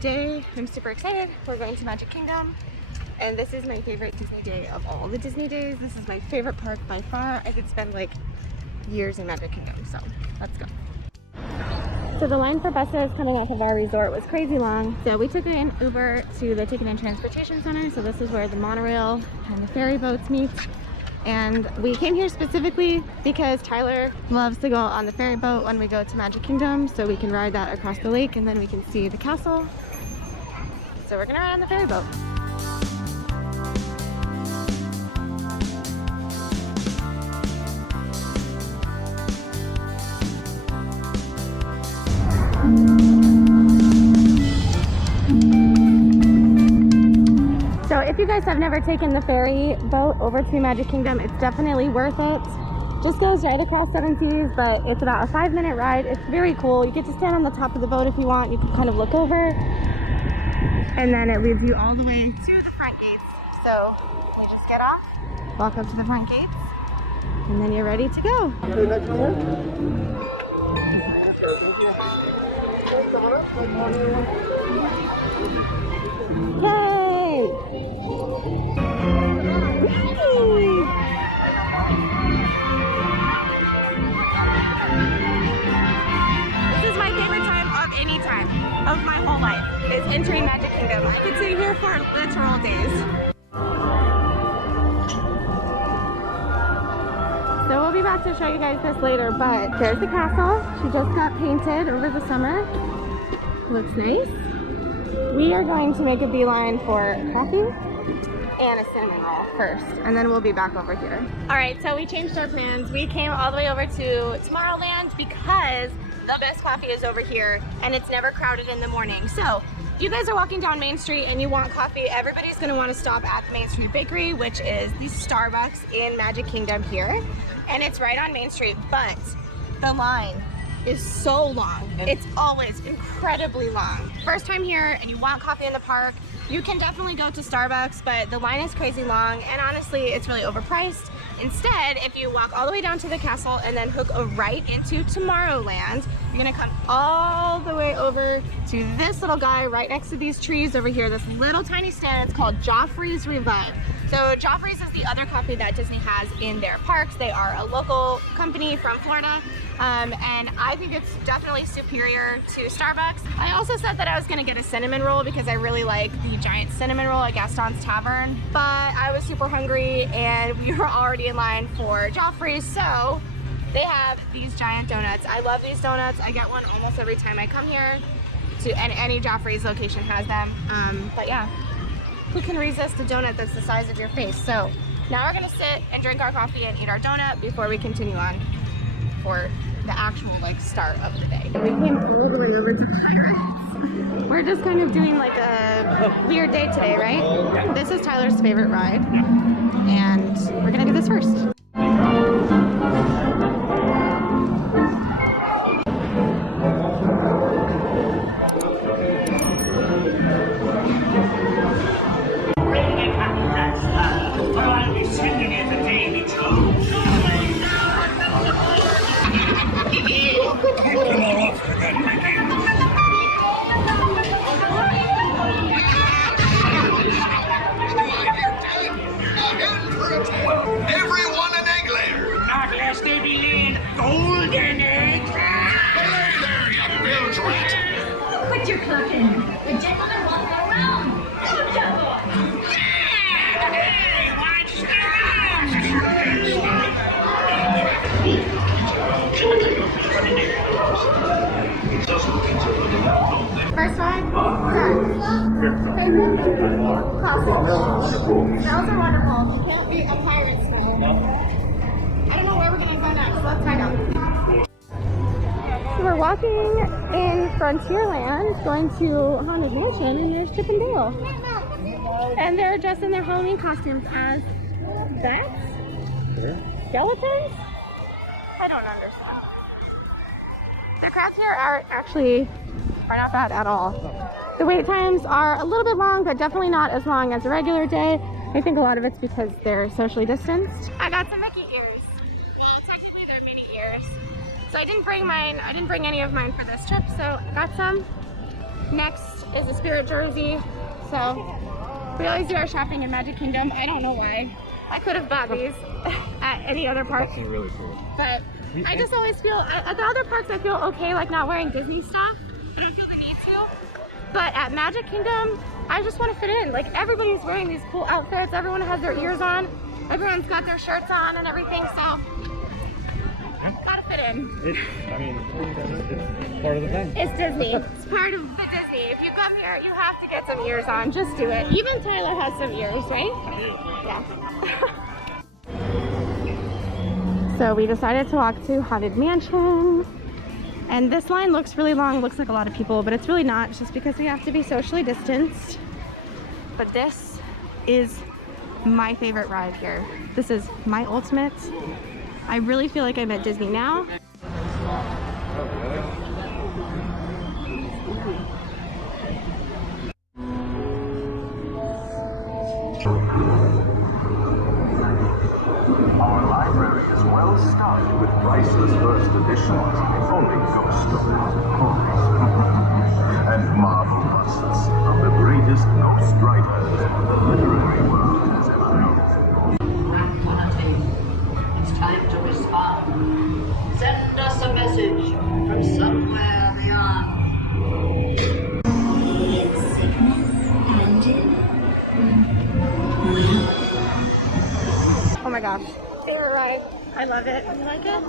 today I'm super excited. We're going to Magic Kingdom, and this is my favorite Disney day of all the Disney days. This is my favorite park by far. I could spend like years in Magic Kingdom, so let's go. So the line for buses coming off of our resort was crazy long. So we took an Uber to the Ticket and Transportation Center. So this is where the monorail and the ferry boats meet. And we came here specifically because Tyler loves to go on the ferry boat when we go to Magic Kingdom. So we can ride that across the lake and then we can see the castle. So we're gonna ride on the ferry boat. So if you guys have never taken the ferry boat over to Magic Kingdom, it's definitely worth it. Just goes right across Seven Seas, but it's about a 5-minute ride. It's very cool. You get to stand on the top of the boat if you want. You can kind of look over, and then it leads you all the way to the front gates. So you just get off, walk up to the front gates, and then you're ready to go. Yay! This is my favorite time of any time of my whole life, is entering Magic Kingdom. I could sit here for literal days. So we'll be back to show you guys this later, but there's the castle. She just got painted over the summer. Looks nice. We are going to make a beeline for coffee and a cinnamon roll first, and then we'll be back over here. All right, so we changed our plans. We came all the way over to Tomorrowland because the best coffee is over here and it's never crowded in the morning. So if you guys are walking down Main Street and you want coffee, everybody's gonna wanna stop at the Main Street Bakery, which is the Starbucks in Magic Kingdom here. And it's right on Main Street, but the line is so long. It's always incredibly long. First time here and you want coffee in the park, you can definitely go to Starbucks, but the line is crazy long and honestly it's really overpriced. Instead, if you walk all the way down to the castle and then hook a right into Tomorrowland, you're gonna come all the way over to this little guy right next to these trees over here, this little tiny stand. It's called Joffrey's Revive. So Joffrey's is the other coffee that Disney has in their parks. They are a local company from Florida, and I think it's definitely superior to Starbucks. I also said that I was gonna get a cinnamon roll because I really like the giant cinnamon roll at Gaston's Tavern, but I was super hungry and we were already in line for Joffrey's, so they have these giant donuts. I love these donuts. I get one almost every time I come here, and any Joffrey's location has them, but yeah. Who can resist a donut that's the size of your face? So now we're gonna sit and drink our coffee and eat our donut before we continue on for the actual start of the day. We came all the way over to Pirates. We're just kind of doing like a weird day today, right? Yeah. This is Tyler's favorite ride, and we're gonna do this first. Everyone an egg layer! Not lest they be laying golden eggs! Hey there, you bilge rat! Quit your clucking! The gentleman won't go around! Good job! Hey, watch the First ride, done. Favorite? Classic. Smells are wonderful. You can't beat a pirate smell. I don't know where we're gonna go next. Let's find out. So we're walking in Frontierland, going to Haunted Mansion, and there's Chip and Dale. And they're dressed in their Halloween costumes as bats? Skeletons? I don't understand. The crowds here are not bad at all. The wait times are a little bit long, but definitely not as long as a regular day. I think a lot of it's because they're socially distanced. I got some Mickey ears. Well, technically they're mini ears. So I didn't bring any of mine for this trip, so I got some. Next is a Spirit jersey. So we always do our shopping in Magic Kingdom. I don't know why. I could have bought these at any other park. That's actually really cool. But I just always feel, at the other parks I feel okay like not wearing Disney stuff. I don't feel the need to. But at Magic Kingdom, I just want to fit in. Like everybody's wearing these cool outfits. Everyone has their ears on. Everyone's got their shirts on and everything. So gotta fit in. It's part of the thing. It's Disney. It's part of the Disney. If you come here, you have to get some ears on. Just do it. Even Tyler has some ears, right? Yeah. So we decided to walk to Haunted Mansion. And this line looks really long, looks like a lot of people, but it's really not. It's just because we have to be socially distanced. But this is my favorite ride here. This is my ultimate. I really feel like I'm at Disney now. Our library is well stocked with priceless first editions, only ghost stories, of course, and marvel busts of the greatest ghost writers the literary world has ever known. It's time to respond. Send us a message from somewhere beyond. Is sickness ended? Oh my gosh, favorite ride. I love it. You like it?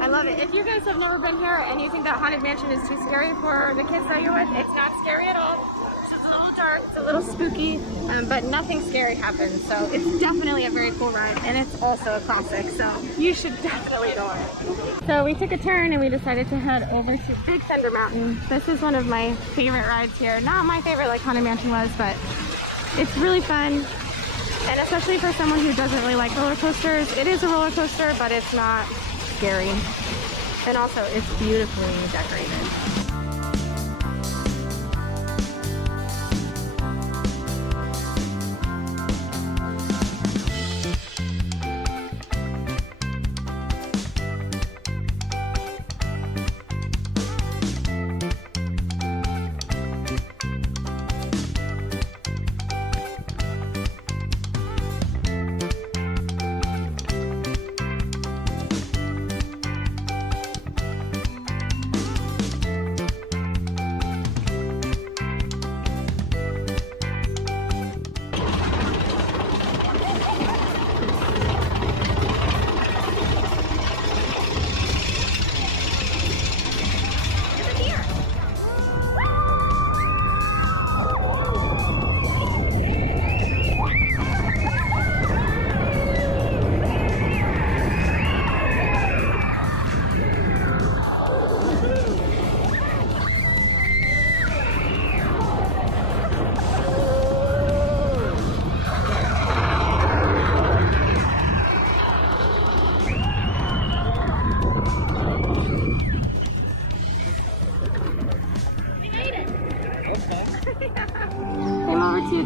I love it. If you guys have never been here and you think that Haunted Mansion is too scary for the kids that you're with, it's not scary at all. It's just a little dark, it's a little spooky, but nothing scary happens. So it's definitely a very cool ride, and it's also a classic, so you should definitely go on it. So we took a turn and we decided to head over to Big Thunder Mountain. This is one of my favorite rides here. Not my favorite like Haunted Mansion was, but it's really fun. And especially for someone who doesn't really like roller coasters, it is a roller coaster, but it's not scary. And also, it's beautifully decorated.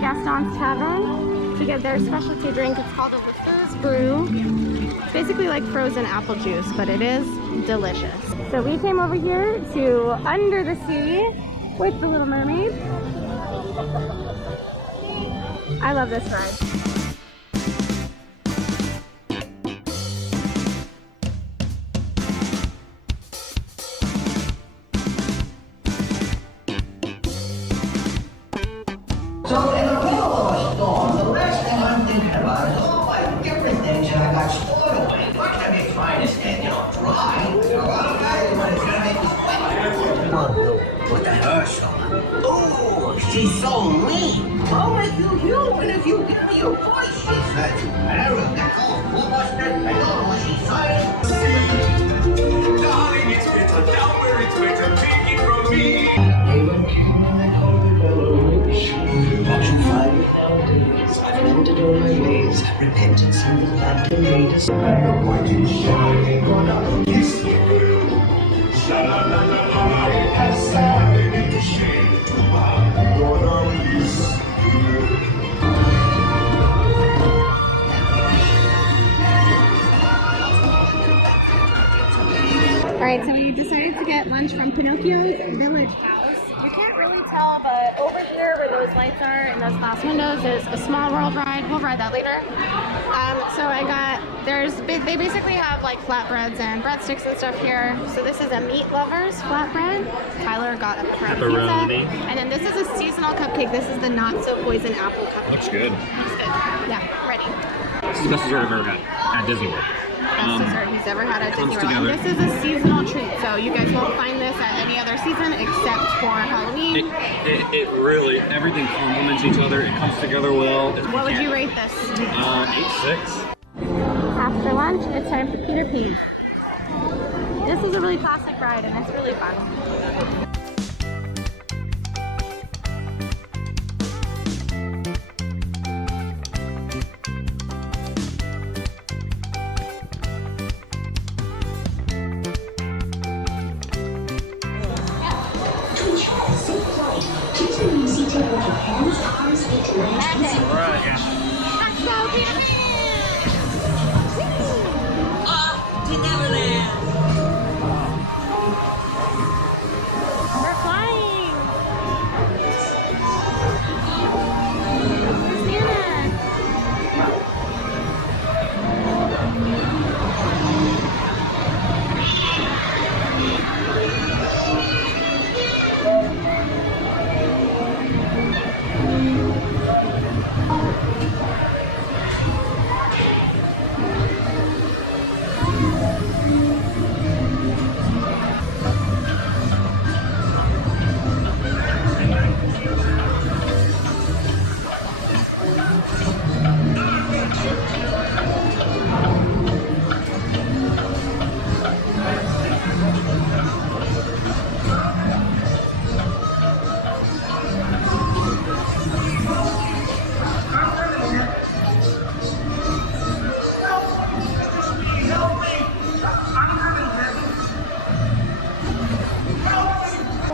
Gaston's Tavern to get their specialty drink. It's called a Lefeu's Brew. It's basically like frozen apple juice, but it is delicious. So we came over here to Under the Sea with the Little Mermaid. I love this ride. So in the middle of a storm, the last thing I'm thinking about is all my different things that I got stored away. What can I try to stay, dry? What the Herschel? Oh, she's so mean. Oh, if you human, if you give me your voice, she said. I don't know what she's saying. Darling, it's bitter, down where it's bitter, take it from me. What you find me nowadays, I've mended all my ways, repentance in the land and made us. And the pointing shining gonna kiss you. Sha-la-la-la-la, it has started into shade. I'm gonna miss you. Alright, so we decided to get lunch from Pinocchio's Village House. You can't really tell, but over here where those lights are and those glass windows is a Small World ride. We'll ride that later. So I got, they basically have like flatbreads and breadsticks and stuff here. So this is a meat lovers flatbread. Tyler got a pepperoni pizza. And then this is a seasonal cupcake. This is the not so poison apple cupcake. Looks good. Looks good. Yeah, ready. This is the best dessert I've ever had at Disney World. Best dessert he's ever had at Disney World. together. And this is a seasonal treat, so you guys won't find this at any other season except for Halloween. It really, everything complements each other. It comes together well. What would you rate this? 8.6. After lunch, it's time for Peter Pan. This is a really classic ride, and it's really fun. Keep the music with your hands, arms, feet, legs. Right, yeah. Let's go, Peter Pan! To Neverland. We're flying!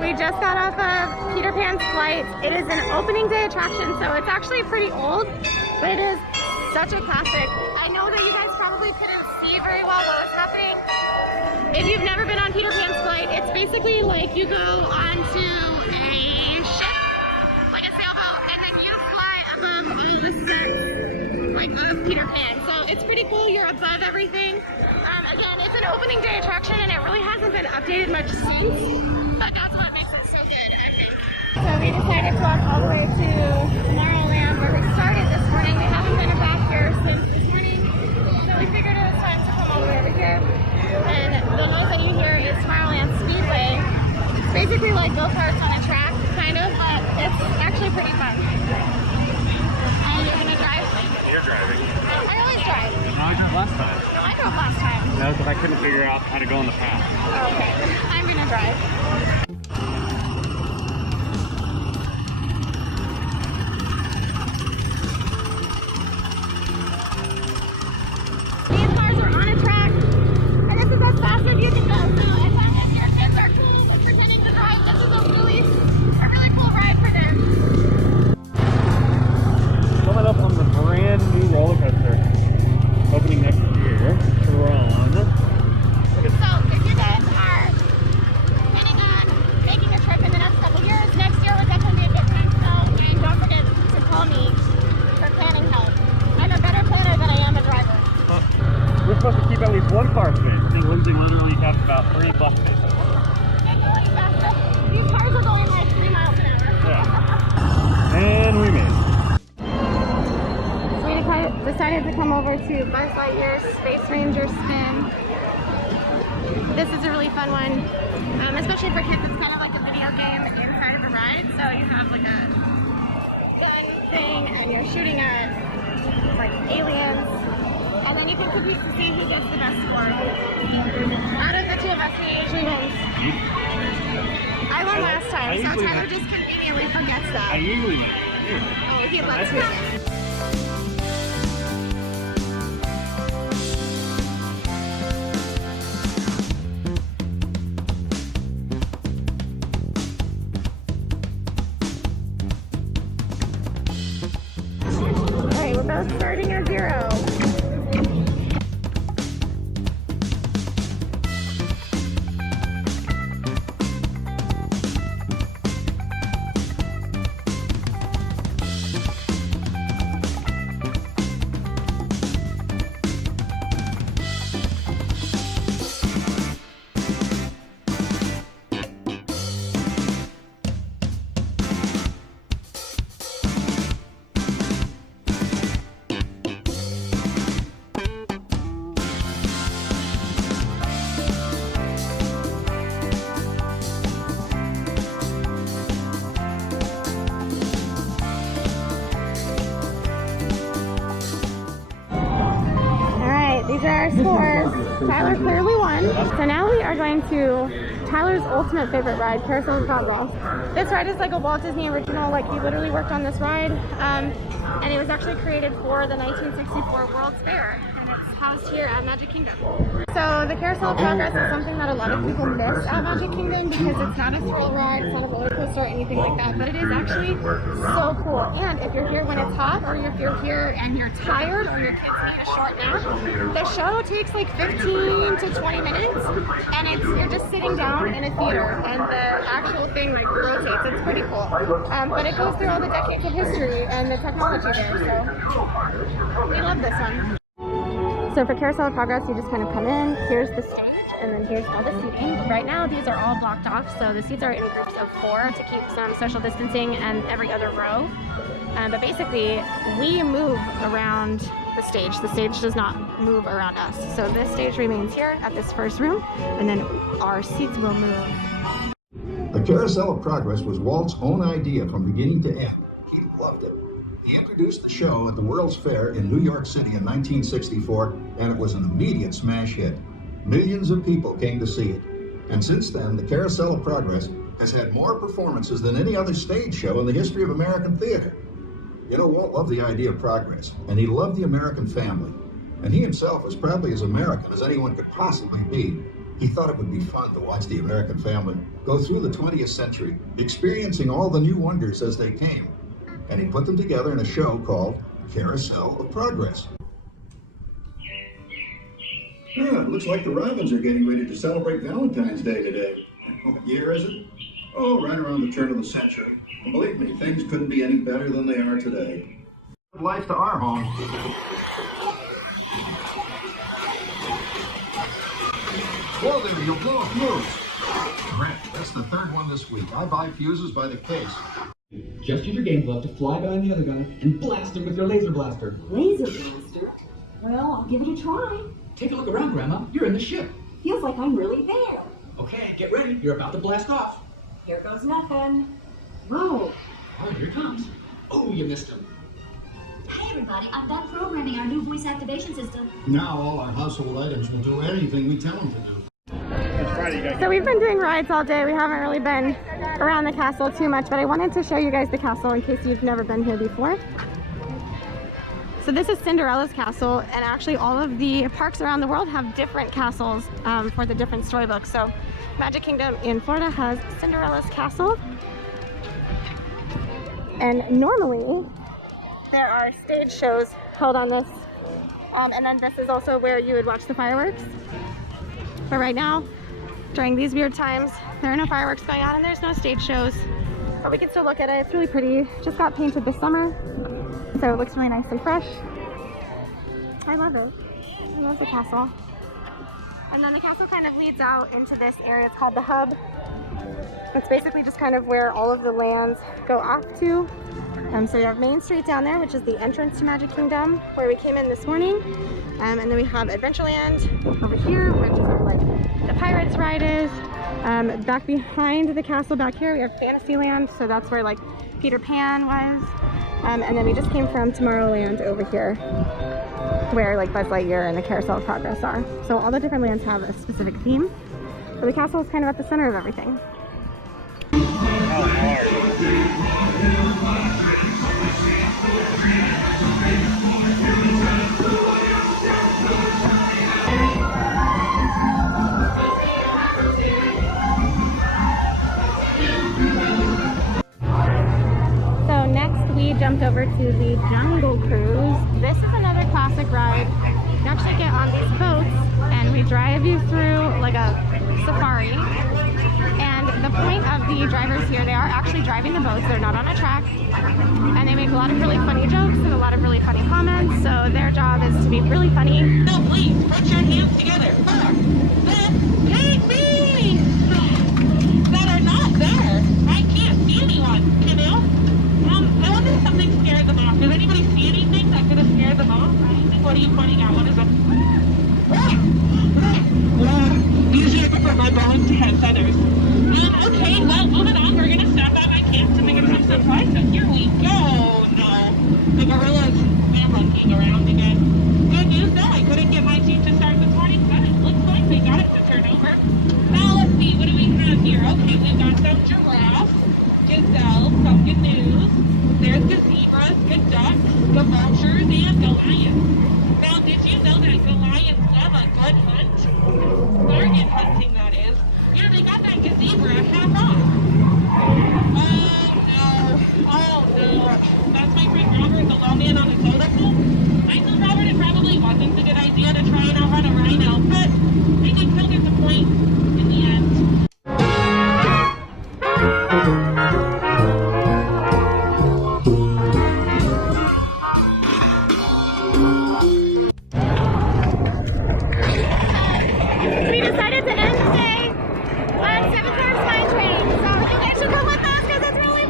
We just got off of Peter Pan's flight. It is an opening day attraction, so it's actually pretty old, but it is such a classic. I know that you guys probably couldn't see very well what was happening. If you've never been on Peter Pan's flight, it's basically like you go onto a ship, like a sailboat, and then you fly above all the sets, like of Peter Pan. So it's pretty cool. You're above everything. Again, it's an opening day attraction, and it really hasn't been updated much since. But that's what makes it so good, I think. So we decided to walk all the way to Tomorrowland where we started this morning. We haven't been back here since this morning. So we figured it was time to come over here. And the noise that you hear is Tomorrowland Speedway. It's basically like go-karts on a track, kind of, but it's actually pretty fun. And you're gonna drive? You're driving. I always drive. No, I drove last time. No, I drove last time. No, because I couldn't figure out how to go on the path. Okay, I'm gonna drive. These cars are on a track, and this is as fast as you can go. So as long as your kids are cool with pretending to drive, this is a really cool ride for them. Coming up on the brand new roller coaster opening next year, Tron. So if you guys are planning on making a trip in the next couple years, next year would definitely be a good time to go. And don't forget to call me for planning help. I'm a better planner than I am a driver. We're supposed to keep at least one car space. I think Lindsay literally talked about 3 bus spaces. These cars are going like 3 miles an hour. Yeah. And we made it. So we decided to come over to Buzz Lightyear's Space Ranger Spin. This is a really fun one, especially for kids. It's kind of like a video game inside of a ride. So you have like a gun thing and you're shooting at like aliens. And then you can compete to see who gets the best score. Out of the 2 of us, who usually wins? I won last time, so Tyler just conveniently forgets that. I usually win. Oh, he lets me. Alright, we're both starting at 0. Tyler clearly won. So now we are going to Tyler's ultimate favorite ride, Carousel of Progress. This ride is like a Walt Disney original. Like, he literally worked on this ride, and it was actually created for the 1964 World's Fair, and it's housed here at Magic Kingdom. So the Carousel of Progress is something that a lot of people miss at Magic Kingdom because it's not a thrill ride, it's not a roller coaster or anything like that, but it is actually so cool. And if you're here when it's hot, or if you're here and you're tired, or your kids need a short nap, the show takes like 15 to 20 minutes, and you're just sitting down in a theater, and the actual thing like rotates. It's pretty cool. But it goes through all the decades of history and the technology there, so we love this one. So for Carousel of Progress, you just kind of come in, here's the stage, and then here's all the seating. Right now, these are all blocked off, so the seats are in groups of 4 to keep some social distancing and every other row. But basically, we move around the stage. The stage does not move around us. So this stage remains here at this first room, and then our seats will move. The Carousel of Progress was Walt's own idea from beginning to end. He loved it. He introduced the show at the World's Fair in New York City in 1964, and it was an immediate smash hit. Millions of people came to see it. And since then, the Carousel of Progress has had more performances than any other stage show in the history of American theater. You know, Walt loved the idea of progress, and he loved the American family. And he himself was probably as American as anyone could possibly be. He thought it would be fun to watch the American family go through the 20th century, experiencing all the new wonders as they came. And he put them together in a show called Carousel of Progress. Yeah, it looks like the Robins are getting ready to celebrate Valentine's Day today. What year is it? Oh, right around the turn of the century. And believe me, things couldn't be any better than they are today. Life to our home. Whoa there, you'll blow a fuse. Correct, that's the 3rd one this week. I buy fuses by the case. Just use your game glove to fly behind the other guy and blast him with your laser blaster. Laser blaster? Well, I'll give it a try. Take a look around, Grandma. You're in the ship. Feels like I'm really there. Okay, get ready. You're about to blast off. Here goes nothing. Whoa. Oh, here it comes. Oh, you missed him. Hi everybody, I'm done programming our new voice activation system. Now all our household items will do anything we tell them to do. So we've been doing rides all day. We haven't really been around the castle too much, but I wanted to show you guys the castle in case you've never been here before. So this is Cinderella's castle, and actually all of the parks around the world have different castles for the different storybooks. So Magic Kingdom in Florida has Cinderella's castle, and normally there are stage shows held on this, and then this is also where you would watch the fireworks. But right now, during these weird times, there are no fireworks going on and there's no stage shows, but we can still look at it. It's really pretty. Just got painted this summer, so it looks really nice and fresh. I love it. I love the castle. And then the castle kind of leads out into this area. It's called the Hub. It's basically just kind of where all of the lands go off to. So you have Main Street down there, which is the entrance to Magic Kingdom, where we came in this morning. And then we have Adventureland over here, which is where like the Pirates ride is. Back behind the castle back here, we have Fantasyland, so that's where like Peter Pan was. And then we just came from Tomorrowland over here, where like Buzz Lightyear and the Carousel of Progress are. So all the different lands have a specific theme. So the castle is kind of at the center of everything. So next we jumped over to the Jungle Cruise. This is another classic ride. You actually get on these boats and we drive you through like a safari. And the point of the drivers here, they are actually driving the boats. They're not on a track. And they make a lot of really funny jokes and a lot of really funny comments. So their job is to be really funny. No, please, put your hands together. Take me! That are not there. I can't see anyone, you know? I wonder if something scared them off. Did anybody see anything that could have scared them off? What are you pointing at? What is it? Usually I prefer my bones to have feathers. Okay, well, moving on. We're going to stop at my camp and they're going to have surprises. Here we go. No. The gorillas, they're monkeying around again. Good news, though. I couldn't get my team to start this morning. But look Goliath. Now, did you know that Goliaths love a good hunt? Target hunting, that is. Yeah, they got that gazebo half off. Oh no. That's my friend Robert, the low man on the totem pole. I told Robert it probably wasn't a good idea to try and outrun a rhino, but I think he'll get the point in the end. We decided to end the day on Seven Dwarves Mine Train, so you guys should come with us because it's really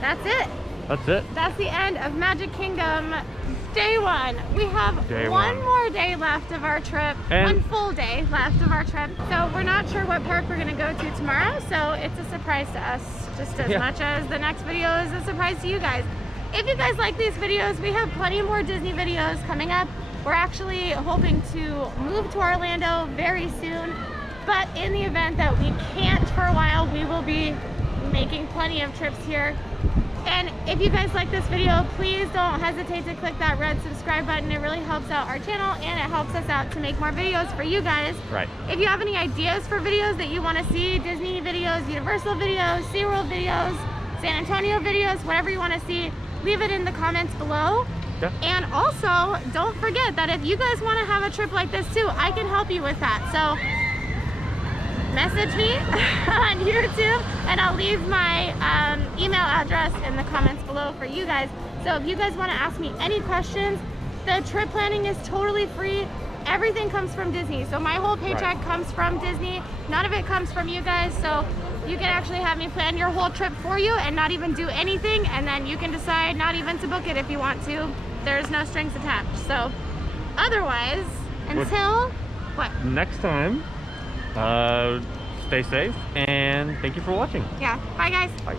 That's it. That's it. That's the end of Magic Kingdom Day 1. We have one more day left of our trip. And one full day left of our trip. So we're not sure what park we're going to go to tomorrow. So it's a surprise to us just as much as the next video is a surprise to you guys. If you guys like these videos, we have plenty more Disney videos coming up. We're actually hoping to move to Orlando very soon. But in the event that we can't for a while, we will be making plenty of trips here. And if you guys like this video, please don't hesitate to click that red subscribe button. It really helps out our channel and it helps us out to make more videos for you guys. Right. If you have any ideas for videos that you want to see, Disney videos, Universal videos, SeaWorld videos, San Antonio videos, whatever you want to see, leave it in the comments below. Yeah. And also, don't forget that if you guys want to have a trip like this too, I can help you with that. So message me on YouTube and I'll leave my email address in the comments below for you guys. So if you guys want to ask me any questions, the trip planning is totally free. Everything comes from Disney. So my whole paycheck comes from Disney. None of it comes from you guys. So you can actually have me plan your whole trip for you and not even do anything. And then you can decide not even to book it if you want to. There's no strings attached. So otherwise, until what? Next time, stay safe and thank you for watching. Yeah. Bye guys. Bye.